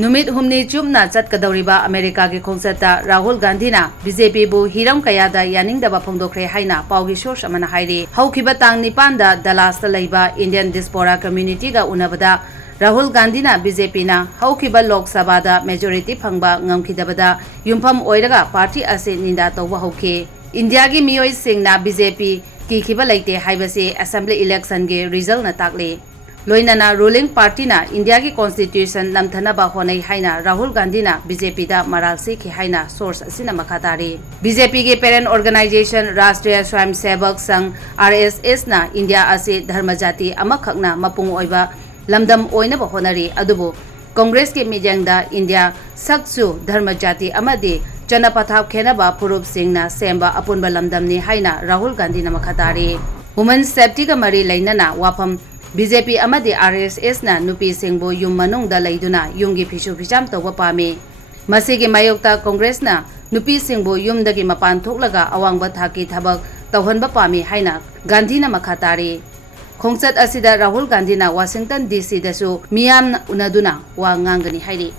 नुमित हुमनी चुपना चटकदौरिबा America की खोंगचत्ता राहुल गांधी ना BJP बु हिरम कयादा यानिंगदबा फोंगदोखरे हाइना पाउगी सोर्स अमना हाइरे हौखिबा तांग निपानदा दलासता लैबा इंडियन डिस्पोरा कम्युनिटी गा उनबदा राहुल गांधी ना बीजेपी ना हौखिबा लोकसभा दा मेजोरिटी फंगबा ngamkhidabada युमफम ओइरगा पार्टी असे निंदा तौबा हौखे इंडिया की मियोय सिंगना बीजेपी की खिबा लैते हाइबसे असेंबली इलेक्शन के रिजल्ट ना ताकले लोइनाना रूलिंग पार्टी ना इंडिया की कॉन्स्टिट्यूशन नमथनबा होनै हाइना राहुल गांधी ना बीजेपी दा मराल सेखि हाइना सोर्स असिना मखातारी बीजेपी के पेरेंट ऑर्गेनाइजेशन राष्ट्रीय स्वयंसेवक संघ आरएसएस ना इंडिया असे धर्म जाति अमखकना मपुंग ओइबा लमदम ओइनबा होनरी अदुबो कांग्रेस के मिजेंगदा इंडिया सक्सु धर्म जाति अमदि चनपथाप खेनबा फुरुप सिंगना सेंबा अपुनबा लमदमनी हाइना राहुल गांधी ना मखातारी वुमेन सेफ्टी का मरी लैनना वाफम बीजेपी अमदि आरएसएस ना नुपी सिंगबो युम मनुंगदा लैदुना युंगी फिसु फिजाम तौबा पामे मसिगे मायोक्ता कांग्रेस ना नुपी सिंगबो युमदगी मपान थोकलगा अवांगबा थाकी थबक तौहनबा पामे हाइना गांधी ना मखातारी खोंगचत असिदा राहुल गांधी ना वाशिंगटन डीसी दसु मियाम उनदुना वा nganggani हाइरी।